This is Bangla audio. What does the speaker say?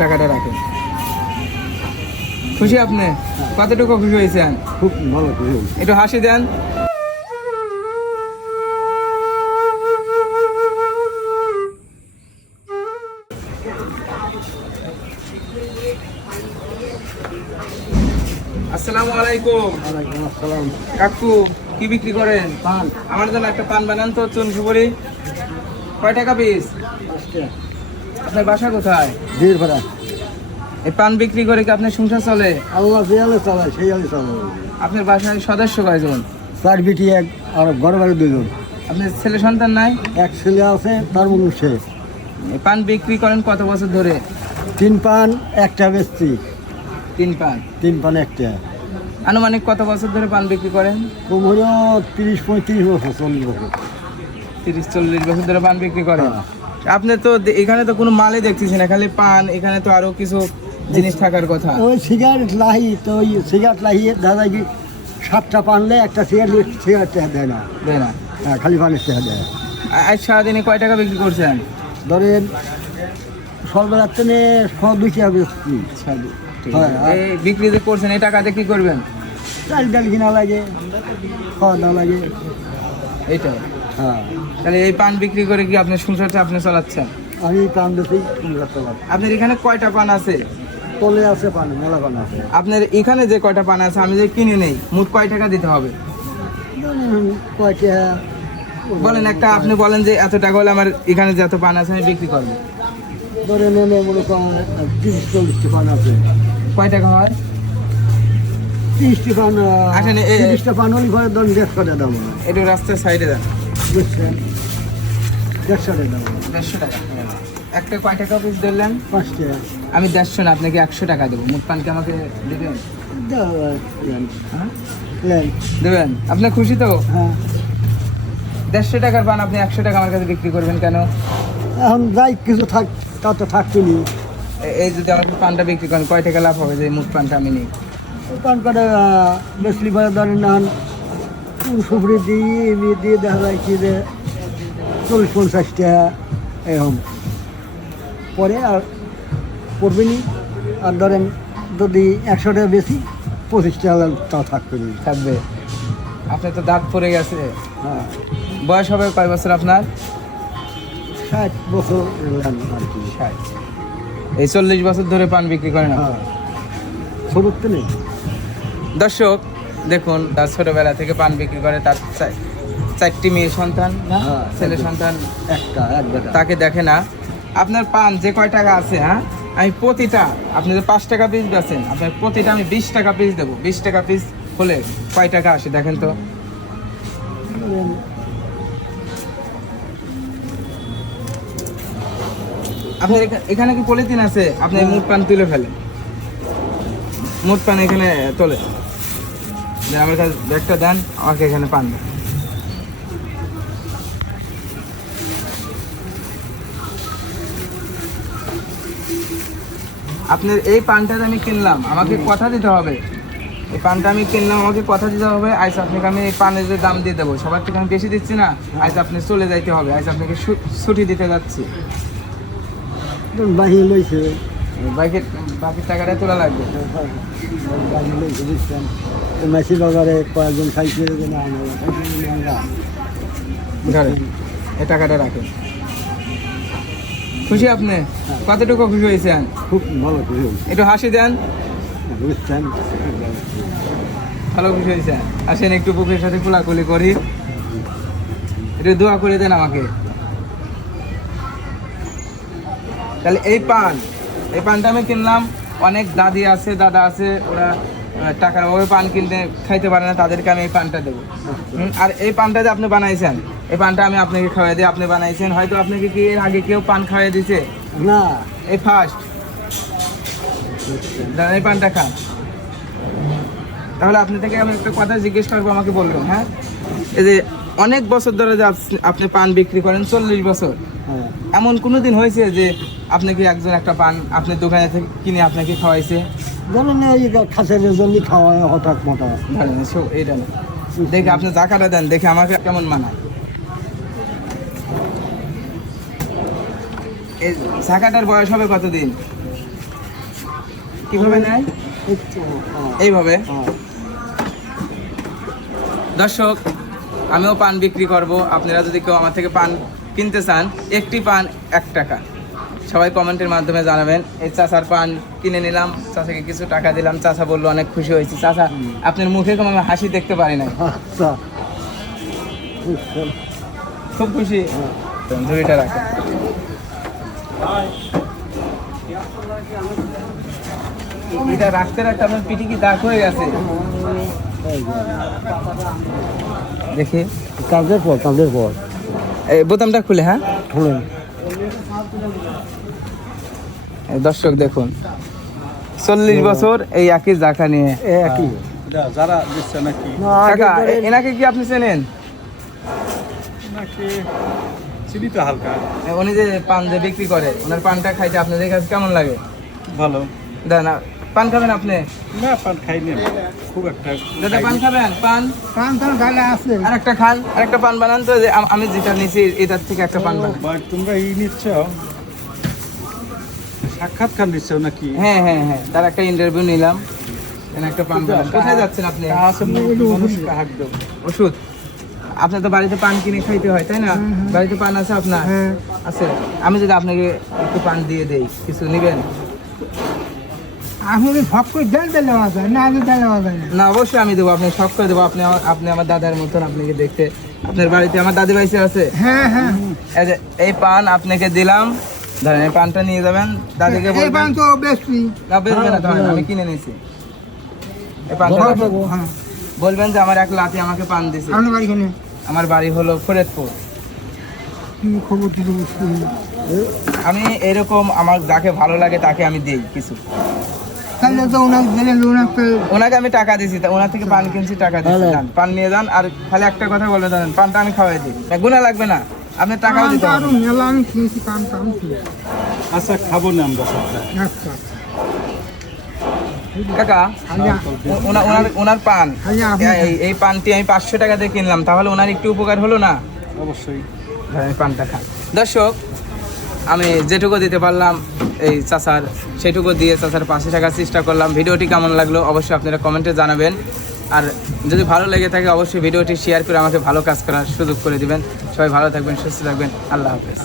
টাকাটা রাখেন। খুশি আপনি? কতটুকু খুশি হয়েছেন? খুব ভালো খুশি। একটু হাসি দেন। আসসালামু আলাইকুম। আসসালাম। কাকু কি বিক্রি করেন? পান। আমার জন্য একটা পান বানান তো চুন সুপুরি। কয় টাকা পিস আপনার বাসা কোথায়? বীর ভাড়া এই পান বিক্রি করে কি আপনার সংসার চলে? আল্লাহ যে আলে চালায় সেই আলে চালায়। আপনার বাসায় সদস্য কয়জন? চার বিটি এক আর ঘর বাড়ি দুজন আপনার ছেলে সন্তান নাই? এক ছেলে আছে তার মনে সে। এই পান বিক্রি করেন কত বছর ধরে? তিন পান একটা বেচছি। তিন পান? তিন পান একটা। আনুমানিক কত বছর ধরে পান বিক্রি করেন? কোমরও তিরিশ পঁয়ত্রিশ বছর চল্লিশ বছর। তিরিশ চল্লিশ বছর ধরে পান বিক্রি করেন। হ্যাঁ। আপনি তো এখানে তো কোনো মালে দেখতেছি না খালি পান এখানে তো আরও কিছু জিনিস থাকার কথা। ওই সিগারেট লাহি তো ওই সিগারেট লাহিয়ে দাদা কি সাতটা পানলে একটা সিগারেট সিগারেট দেয় না। দেয় না। হ্যাঁ খালি পানের টেহা দেয়। আজ সারাদিনে কয় টাকা বিক্রি করছেন? ধরেন সরবেলার ট্রেনে শ দুই টাকা এই বিক্রি যে করছেন এই টাকাতে কি করবেন? চাল ডাল কিনা লাগে খাওয়া দাওয়া লাগে। এইটাই। হ্যাঁ। তাহলে এই পান বিক্রি করে কি আপনার সংসারটা আপনি চালাচ্ছেন? আমি পান বেশি তোলা আপনার এখানে কয়টা পান আছে? তলে আছে পান মেলা পান আছে। আপনার এখানে যে কয়টা পান আছে আমি যে কিনে নেই মোট কয় টাকা দিতে হবে? কয়টা বলেন একটা আপনি বলেন যে এত টাকা হলে আমার এখানে যে এত পান আছে আমি বিক্রি করব। মনে করেন তিরিশ চল্লিশটি পান আছে। কয় টাকা হয়? তিরিশটি পান এ- তিরিশটা পান হলে পরে ধরেন দেড়শো টাকা দাম এটা রাস্তার সাইডে দেন। বুঝছেন দেড়শো টাকা। দেড়শো টাকা একটা কয় টাকা পিস ধরলেন? পাঁচটা আমি দেড়শো না আপনাকে একশো টাকা দেবো। মোট পান কি আমাকে দেবেন? হ্যাঁ। দেবেন? আপনার খুশি তো? হ্যাঁ। দেড়শো টাকার পান আপনি একশো টাকা আমার কাছে বিক্রি করবেন কেন? এখন যাই কিছু থাক তা তো থাকতেনি এ- এই যদি আমাকে পানটা বিক্রি করেন কয় টাকা লাভ হবে যে মুখ পানটা আমি নিই? পান কার্ডে বেসলি পরে ধরেন না সুপুরি দিয়ে এমনি দিয়ে দেখা যায় কি যে চল্লিশ পঞ্চাশ টাকা এরকম। পরে আর পড়বে আর ধরেন যদি একশো টাকা বেশি পঁচিশ টাকা তাও থাকবে থাকবে। আপনার তো দাঁত পড়ে গেছে। হ্যাঁ। বয়স হবে কয় বছর আপনার? ষাট বছর আর কি। ষাট। এই চল্লিশ বছর ধরে পান বিক্রি করেন? হ্যাঁ। ছোটোর নেই। দর্শক দেখুন তার ছোটবেলা থেকে পান বিক্রি করে তার চার- চারটি মেয়ে সন্তান না? হ্যাঁ, ছেলে সন্তান। একটা তাকে দেখে না। আপনার পান যে কয় টাকা আছে হ্যাঁ? আমি প্রতিটা আপনি যে পাঁচ টাকা পিস বেছেন আপনার প্রতিটা আমি বিশ টাকা পিস দেবো। বিশ টাকা পিস হলে কয় টাকা আসে দেখেন তো? আপনার এখা- এখানে কি পলিথিন আছে? আপনি এই মুখ পান তুলে ফেলেন। মুখ পান এখানে তোলে। আমার কাছে ব্যাগটা দেন আমাকে এখানে পান আপনার এই পানটা আমি কিনলাম আমাকে কথা দিতে হবে। এই পানটা আমি কিনলাম আমাকে কথা দিতে হবে। আজ আপনাকে আমি এই পানের যে দাম দিয়ে দেবো সবার থেকে আমি বেশি দিচ্ছি না। আজ আপনি চলে যাইতে হবে। আজ আপনাকে ছুটি দিতে যাচ্ছি। ধরুন লইছে বাকি টাকাটা তোলা লাগবে। লইছে বুঝছেন মেসি বাজারে কয়েকজন। ধরেন এই টাকাটা রাখেন। খুশি আপনি? কতটুকু খুশি হয়েছেন? খুব ভালো খুশি একটু হাসি দেন। বুঝছেন ভালো খুশি হয়েছেন। আসেন একটু বুকের সাথে কোলাকুলি করি। একটু দোয়া করে দেন আমাকে। তাহলে এই পান এই পানটা আমি কিনলাম। অনেক দাদি আছে দাদা আছে ওরা টাকার অভাবে পান কিনতে খাইতে পারে না তাদেরকে আমি এই পানটা দেবো। আর এই পানটা যে আপনি বানাইছেন এই পানটা আমি আপনাকে খাওয়াই দিই আপনি বানাইছেন হয়তো আপনাকে কি এর আগে কেউ পান খাওয়াই দিছে? না। এই ফার্স্ট এই পানটা খান। তাহলে আপনি থেকে আমি একটা কথা জিজ্ঞেস করব আমাকে বলবেন হ্যাঁ? এই যে অনেক বছর ধরে যে আপনি পান বিক্রি করেন চল্লিশ বছর। হ্যাঁ। এমন কোনো দিন হয়েছে যে আপনাকে একজন একটা পান আপনার দোকানে থেকে কিনে আপনাকে খাওয়াইছে? ধরেন এই খাসের জন্য খাওয়া হঠাৎ মোটা এইটা না। দেখে আপনি টাকাটা দেন, দেখে আমাকে কেমন মানায়। এই ঝাঁকাটার বয়স হবে কতদিন? কীভাবে নেয়? এইভাবে। দর্শক, আমিও পান বিক্রি করব। আপনারা যদি কেউ আমার থেকে পান কিনতে চান, একটি পান এক টাকা। সবাই কমেন্টের মাধ্যমে জানাবেন এই চাচার পান কিনে নিলাম চাচাকে কিছু টাকা দিলাম চাচা বলল অনেক খুশি হয়েছি। চাচা আপনার মুখে কোনো আমি হাসি দেখতে পারি নাই। আচ্ছা। খুব খুশি। ঝুড়িটা রাখেন এটা রাখতে রাখতে আপনার পিঠে কি দাগ হয়ে গেছে? দেখি। কাজের পর কাজের পর। এই বোতামটা খুলে হ্যাঁ? এই দর্শক দেখুন চল্লিশ বছর এই একই জাকা নিয়ে। এ একই। যারা দিচ্ছে নাকি? কাকা এনাকে কি আপনি চেনেন? চিনি তো হালকা। উনি যে পান যে বিক্রি করে ওনার পানটা খাইতে আপনাদের কাছে কেমন লাগে? ভালো। দেন আ, পান খাবেন আপনি? না পান খাইনি আমি। খুব একটা দাদা পান খাবেন? পান? পান টান গালে আছে। আর একটা খান আর একটা পান বানান তো যে আমি যেটা নিছি এটার থেকে একটা পান বানান। তোমরা ই নিচ্ছ? সাক্ষাৎকার নিচ্ছ নাকি? হ্যাঁ হ্যাঁ হ্যাঁ। তার একটা ইন্টারভিউ নিলাম। একটা পান কোথায় যাচ্ছেন আপনি? ওষুধ। আপনার তো বাড়িতে পান কিনে খাইতে হয় তাই না? বাড়িতে পান আছে আপনার? হ্যাঁ। আছে। আমি যদি আপনাকে একটু পান দিয়ে দেই কিছু নেবেন? আপনি সব করে দেন যায়। না যায় না। অবশ্যই আমি দেবো। আপনি সব করে দেবো। আপনি আপনি আমার দাদার মতন আপনাকে দেখতে। আপনার বাড়িতে আমার দাদি বাইসে আছে? হ্যাঁ হ্যাঁ। এই পান আপনাকে দিলাম। ধরেন এই পানটা নিয়ে যাবেন। দাদিকে এই পান তো বেশি না বেচবে না ধরেন আমি কিনে নিয়েছি। এই পানটা হ্যাঁ। বলবেন যে আমার এক লাতি আমাকে পান দিছে আপনার বাড়ি এখানে? আমার বাড়ি হলো ফরিদপুর। কি খবর দিতে আমি এরকম আমার যাকে ভালো লাগে তাকে আমি দিই কিছু। তাহলে তো ওনাকে দিলেন ওনাকে ওনাকে আমি টাকা দিছি তা ওনার থেকে পান কিনছি টাকা দিচ্ছি ভালো। পান নিয়ে যান আর খালি একটা কথা বলবে জানেন পানটা আমি খাওয়াই দিই। না, গুণা লাগবে না। আপনি টাকাও দিতে হবে না। মেলা আমি পান পান আচ্ছা খাব না আমরা সবটা আচ্ছা। কাকা ওনার ওনার পান। এই এই পানটি আমি পাঁচশো টাকা দিয়ে কিনলাম তাহলে ওনার একটু উপকার হলো না? অবশ্যই। এই পানটা খান দর্শক আমি যেটুকু দিতে পারলাম এই চাচার সেটুকু দিয়ে চাচার পাশে থাকার চেষ্টা করলাম। ভিডিওটি কেমন লাগল অবশ্যই আপনারা কমেন্টে জানাবেন। আর যদি ভালো লেগে থাকে অবশ্যই ভিডিওটি শেয়ার করে আমাকে ভালো কাজ করার সুযোগ করে দিবেন। সবাই ভালো থাকবেন, সুস্থ থাকবেন। আল্লাহ হাফেজ।